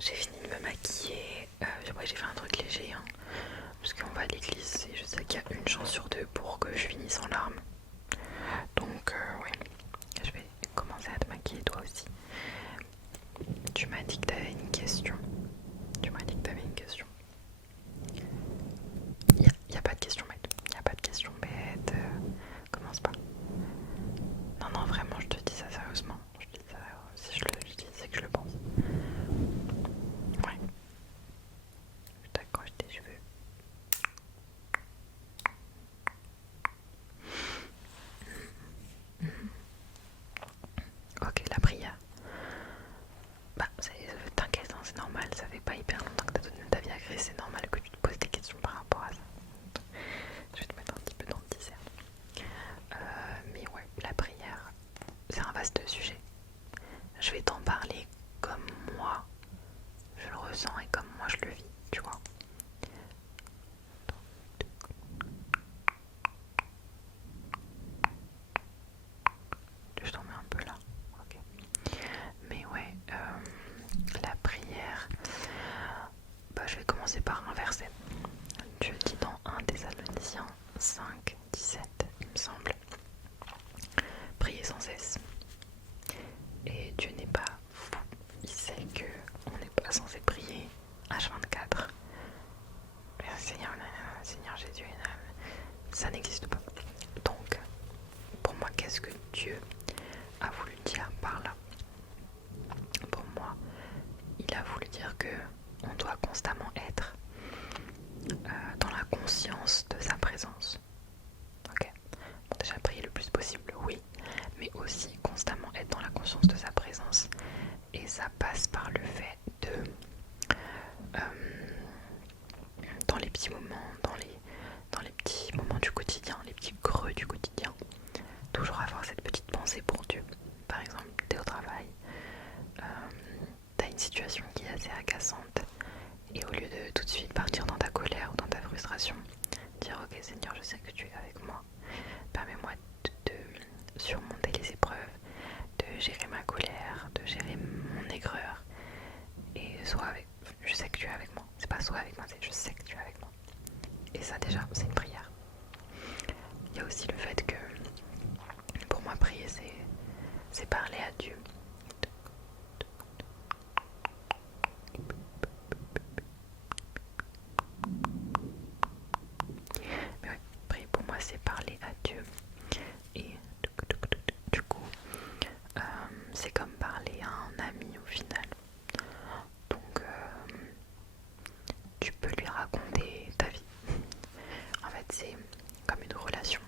j'ai fini de me maquiller. Après j'ai fait un truc léger hein, parce qu'on va à l'église et je sais qu'il y a une chance sur deux pour que je finisse en larmes. Donc ouais, je vais commencer à te maquiller toi aussi. Tu m'as dit que t'avais une question. Tu m'as dit que t'avais une question. Y a pas de question bête. Y a pas de question bête. Commence pas. Non, non, vraiment, je te dis ça sérieusement. Je te dis ça, si je le dis, c'est que je le pense. Ouais. Je t'accroche tes cheveux. Ok, la prière. Bah, t'inquiète, hein, c'est normal. Ça fait pas hyper longtemps que t'as donné ta vie à Christ. C'est normal que tu te poses des questions par rapport à ça. Je vais te mettre un petit peu dans le dessert. Mais ouais, la prière, c'est un vaste sujet. Je vais t'en parler comme moi je le ressens et comme moi je le vis, tu vois. Je t'en mets un peu là, ok. Mais ouais, la prière, bah, je vais commencer par un verset. Dieu dit dans 1 Thessaloniciens 5, 17, il me semble. Priez sans cesse. Et Dieu n'est pas fou. Il sait que on n'est pas censé prier H24. Seigneur, Seigneur Jésus, ça n'existe pas. Donc, pour moi, qu'est-ce que Dieu a voulu dire par là? Pour moi, il a voulu dire que on doit constamment être dans la conscience de sa présence. Ok. Bon, déjà prier le plus possible, oui, mais aussi constamment être dans la conscience de sa présence. Et ça passe par le fait de, dans les petits moments, dans les petits moments du quotidien, les petits creux du quotidien, toujours avoir cette petite pensée pour Dieu. Par exemple, t'es au travail, t'as une situation qui est assez agaçante, et au lieu de tout de suite partir dans ta colère ou dans ta frustration, dire ok Seigneur, je sais que tu es avec moi, permets-moi de surmonter les épreuves, de gérer ma colère, de gérer mon aigreur, et je sais que tu es avec moi. C'est pas sois avec moi, c'est je sais que tu es avec moi. Et ça déjà, c'est une prière. Il y a aussi le fait que pour moi prier c'est parler à Dieu. Mais ouais, prier pour moi c'est parler à Dieu. Et du coup, c'est comme parler à un ami au final. Donc tu peux lui raconter ta vie. En fait c'est comme une relation.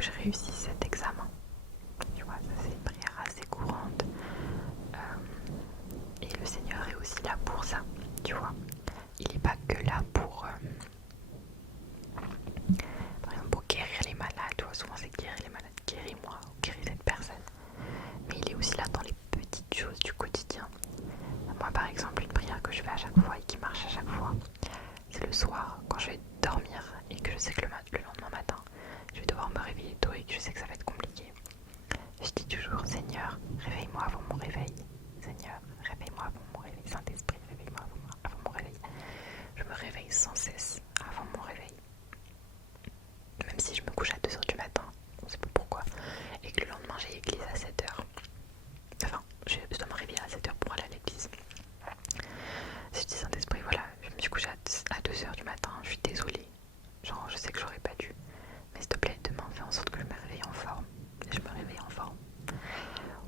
que je réussisse cet examen. Tu vois, ça c'est une prière assez courante. Et le Seigneur est aussi là pour ça, tu vois. Il n'est pas que là pour, par exemple, pour guérir les malades. Tu vois, souvent c'est guérir les malades, guéris-moi, ou guéris cette personne. Mais il est aussi là dans les petites choses du quotidien. Moi par exemple, une prière que je fais à chaque fois et qui marche à chaque fois, c'est le soir quand je vais dormir et que je sais que le lendemain matin je vais devoir me réveiller tôt et que je sais que ça va être compliqué. Je dis toujours Seigneur, réveille-moi avant mon réveil. Seigneur, réveille-moi avant mon réveil. Saint-Esprit, réveille-moi avant mon réveil. Je me réveille sans cesse avant mon réveil. Même si je me couche à 2h du matin, on ne sait pas pourquoi, et que le lendemain j'ai église à 7h. Enfin, je dois me réveiller à 7h pour aller à l'église. Si je dis Saint-Esprit, voilà, je me suis couchée à 2h du matin, je suis désolée. Genre, je sais que j'aurais pas dû. Mais s'il te plaît, demain, fais en sorte que je me réveille en forme. Et je me réveille en forme.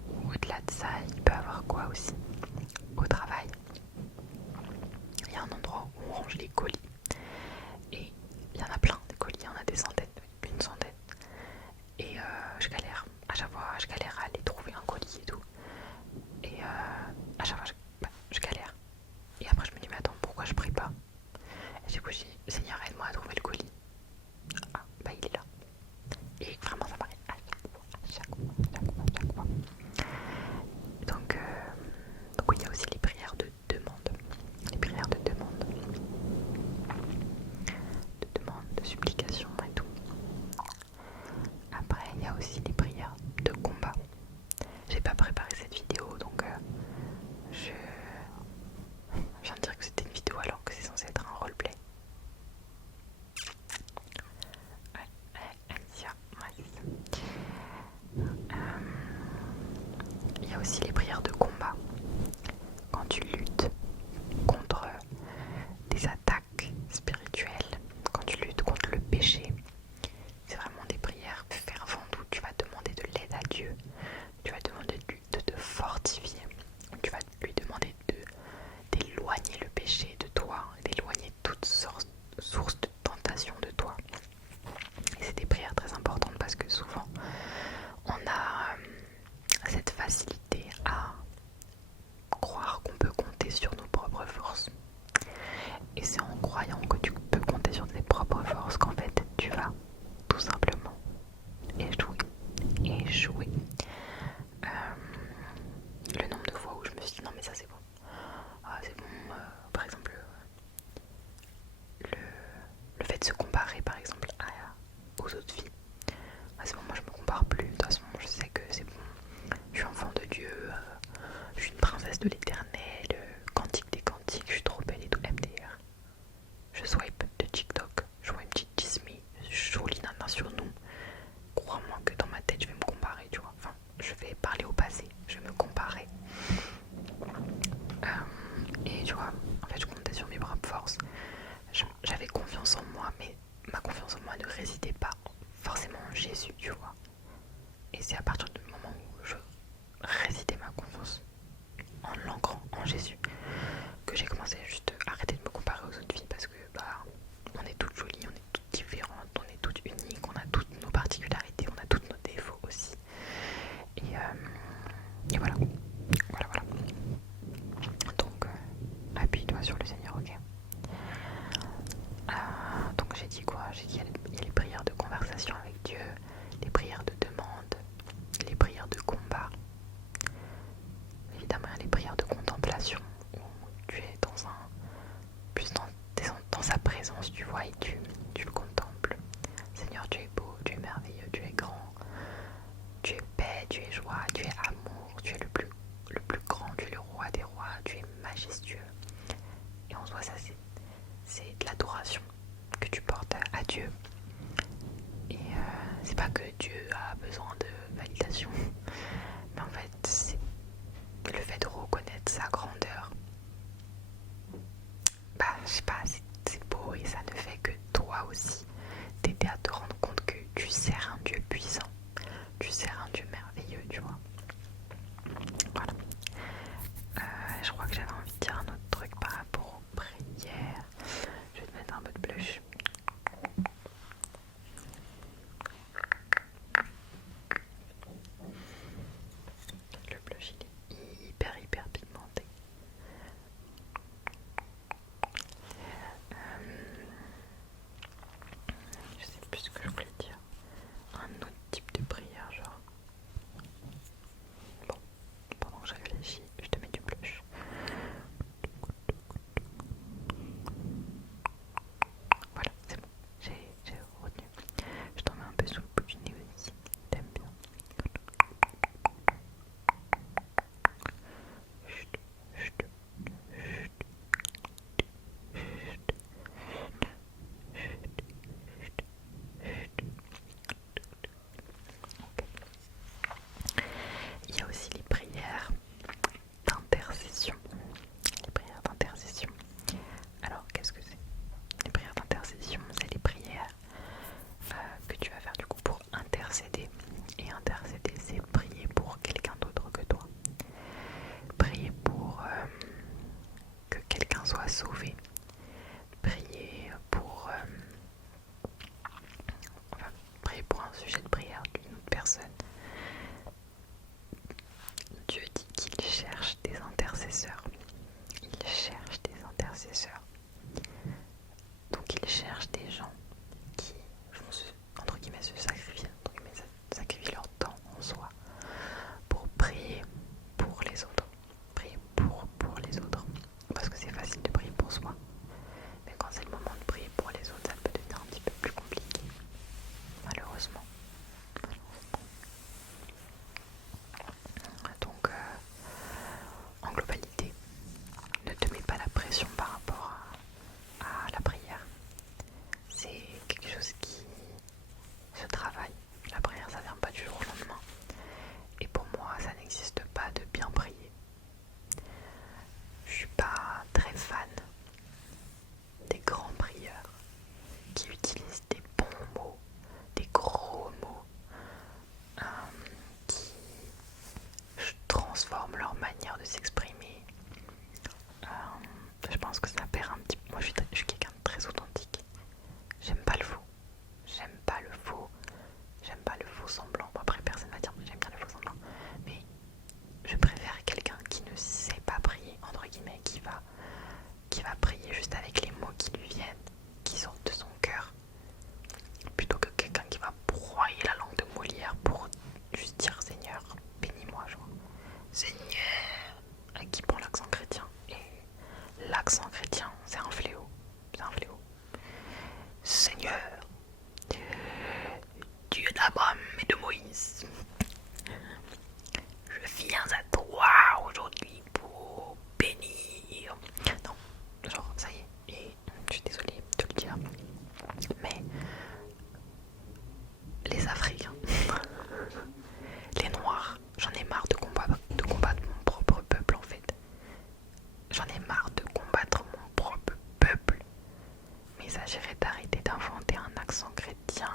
Ou au-delà de ça, il peut y avoir quoi aussi? Au travail, il y a un endroit où on range les colis. Et il y en a plein des colis, il y en a des centaines, une centaine. Et je galère. À chaque fois, je galère à aller trouver un colis et tout. Et à chaque fois, je galère. Et après, je me dis, mais attends, pourquoi je prie pas? Et du coup, je dis, Seigneur, aide-moi à trouver le colis. Ah, bah il est là. Et vraiment, ça m'arrive à chaque fois. Donc oui, il y a aussi les prières de demande. Les prières de demande. De demande, de supplication et tout. Après, il y a aussi les prières de combat. J'ai pas préparé cette vidéo, donc je viens de dire que c'était une vidéo alors que c'est censé être un roleplay. Alicia, ouais, c'est ça. Il y a aussi les prières de combat. Quand tu luttes contre des attaques spirituelles, quand tu luttes contre le péché, c'est vraiment des prières ferventes où tu vas demander de l'aide à Dieu. Tu vas demander de te fortifier. Tu vas lui demander d'éloigner le péché de toi, d'éloigner toute source de tentation de toi. Et c'est des prières très importantes parce que souvent on a cette facilité à croire qu'on peut compter sur nos propres forces. Et c'est en croyant que tu peux compter sur tes propres forces qu'en fait tu vas tout simplement échouer. Le nombre de fois où je me suis dit non mais ça c'est bon. Ah, c'est bon, par exemple le fait de se comparer par exemple aux autres filles. Ah, c'est bon, moi je me compare plus, de toute façon je sais que c'est bon, je suis enfant de Dieu, je suis une princesse de l'éternel, cantique des cantiques, je suis trop belle et tout, MDR. Je swipe de TikTok, je vois une petite Disney, jolie nana sur nous. Crois-moi que dans ma tête je vais me comparer, tu vois. Enfin, je vais parler au passé, je vais me comparer. Et tu vois, en fait je comptais sur mes propres forces. J'avais confiance en moi, mais ma confiance en moi ne résidait pas forcément en Jésus, tu vois. Et c'est à partir du moment où je résidais ma confiance en l'ancrant en Jésus que j'ai commencé à juste arrêter de me comparer aux autres filles parce que bah on est toutes jolies, on est toutes différentes, on est toutes uniques, on a toutes nos particularités, on a tous nos défauts aussi. Et voilà. Donc appuie-toi sur le Seigneur, ok. Donc j'ai dit quoi? J'ai dit il y a les prières de conversation avec Dieu, les prières de demande, les prières de combat. Évidemment, il y a les prières de contemplation où tu es dans sa présence, tu vois, et tu le contemples. Seigneur, tu es beau, tu es merveilleux, tu es grand, tu es paix, tu es joie, tu es amour, tu es le plus grand, tu es le roi des rois, tu es majestueux. Et en soi, ça c'est de l'adoration que tu portes à Dieu. Et c'est pas que Dieu a besoin de validation, mais en fait c'est le fait de reconnaître sa grandeur. Bah je sais pas, c'est beau et ça ne fait que toi aussi t'aider à te rendre compte que tu sers un Dieu puissant, tu sers un Dieu merveilleux, tu vois. Voilà. Je crois que j'avais envie de dire un autre truc par rapport aux prières. Je vais te mettre un peu de blush. sauver, prier pour, prier pour un sujet de prière d'une autre personne. Dieu dit qu'il cherche des intercesseurs. Il cherche des intercesseurs. Donc il cherche des gens qui vont entre guillemets se sacrifier, sacrifier leur temps en soi pour prier pour les autres. Prier pour les autres. Parce que c'est facile de prier pour soi. Mais quand c'est le moment de prier pour les autres, ça peut devenir un petit peu plus compliqué. Malheureusement. Donc, en globalité, ne te mets pas la pression par rapport à la prière. C'est quelque chose qui se travaille. La prière, ça vient pas du jour au lendemain. Et pour moi, ça n'existe pas de bien prier. Je suis pas très fan des grands prieurs qui utilisent des bons mots, des gros mots, qui transforment leur manière de s'exprimer. Je pense que ça perd un petit peu. Moi, je suis quelqu'un de très authentique. J'aime pas le faux. J'aime pas le faux. J'aime pas le faux semblant. Bon, après, personne va dire que j'aime bien le faux semblant. Mais je préfère quelqu'un qui ne sait pas prier, entre guillemets, qui va prier juste avec les mots qui lui viennent, qui sortent de son cœur, plutôt que quelqu'un qui va broyer la langue de Molière pour juste dire Seigneur, bénis-moi, genre. Seigneur, qui prend l'accent chrétien. Et l'accent chrétien, c'est un fléau. C'est un fléau. Seigneur, Dieu d'Abraham et de Moïse, je viens à toi aujourd'hui pour bénir. Non, genre ça y est, et je suis désolée de le dire, mais les Africains, les Noirs, j'en ai marre de combattre mon propre peuple en fait. J'en ai marre de combattre mon propre peuple. Mais il s'agirait d'arrêter d'inventer un accent chrétien,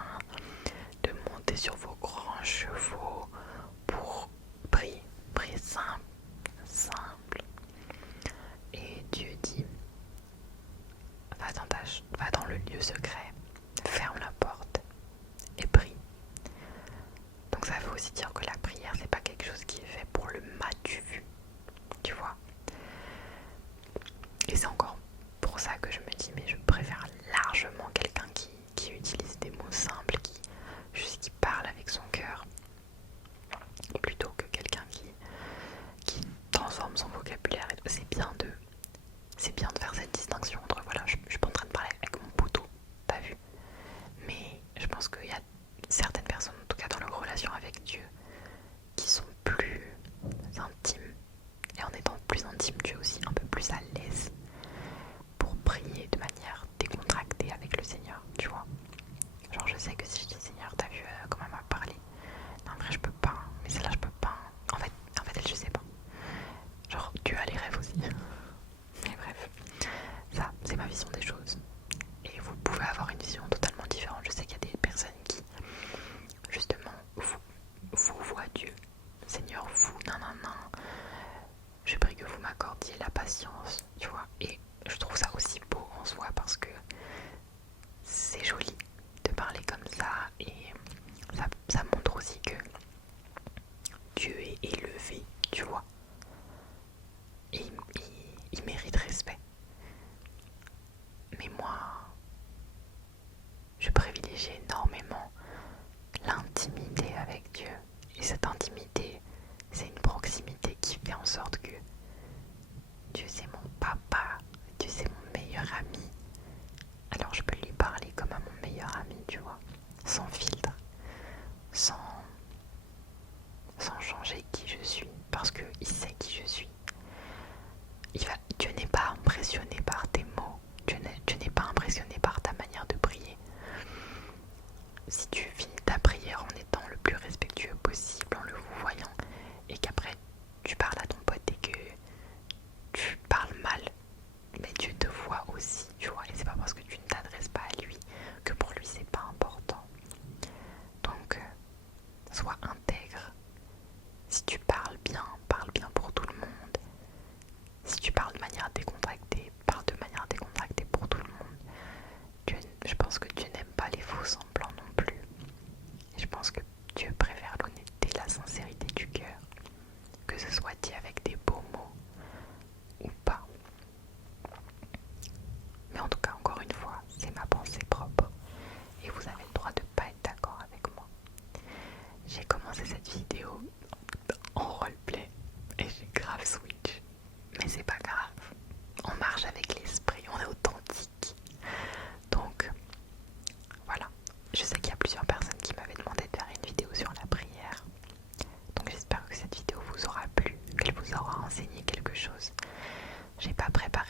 de monter sur vos grands chevaux pour prier. Prier simple, simple. Et Dieu dit, va dans le lieu secret, ferme la porte et prie. Donc ça veut aussi dire que la prière, c'est pas quelque chose qui est fait pour le matu vu, tu vois. Et c'est encore pour ça que je me dis, mais je préfère largement quelqu'un qui utilise des mots simples, qui parle avec son cœur, plutôt que quelqu'un qui transforme son vocabulaire. C'est bien de faire cette distinction entre, voilà, je suis pas en train de parler avec mon poteau, t'as vu, mais je pense qu'il y a certaines personnes, en tout cas dans leur relation avec Dieu, qui sont plus intimes, et en étant plus intime, tu es aussi un peu plus à l'aise pour prier de manière décontractée avec le Seigneur, tu vois. Genre je sais que si je dis Seigneur, t'as vu comment elle m'a parlé, non en vrai je peux pas, mais celle-là je peux pas, en fait elle je sais pas, genre Dieu a les rêves aussi. Mais bref, ça c'est ma vision des choses, et vous pouvez avoir une vision totalement différente. Je sais qu'il y a des personnes qui justement vous voient Dieu, Seigneur vous, non, je prie que vous m'accordiez la patience, tu vois. Et je trouve ça aussi beau en soi parce que c'est joli de parler comme ça, et ça montre aussi que Dieu est élevé, tu vois. Et il mérite respect. Mais moi, je privilégie énormément l'intimité avec Dieu. Et cette intimité, c'est une proximité qui fait en sorte que Dieu c'est mon papa, Dieu c'est mon meilleur ami. Alors je peux lui parler comme à mon meilleur ami, tu vois, sans filtre, sans changer qui je suis, parce qu'il sait qui je suis. Dieu n'est pas impressionné par tes mots, Dieu n'est pas impressionné par ta manière de prier. Si tu finis ta prière en étant le plus respectueux possible, en le vouvoyant, et qu'après tu parles à ton pote et que tu parles J'ai pas préparé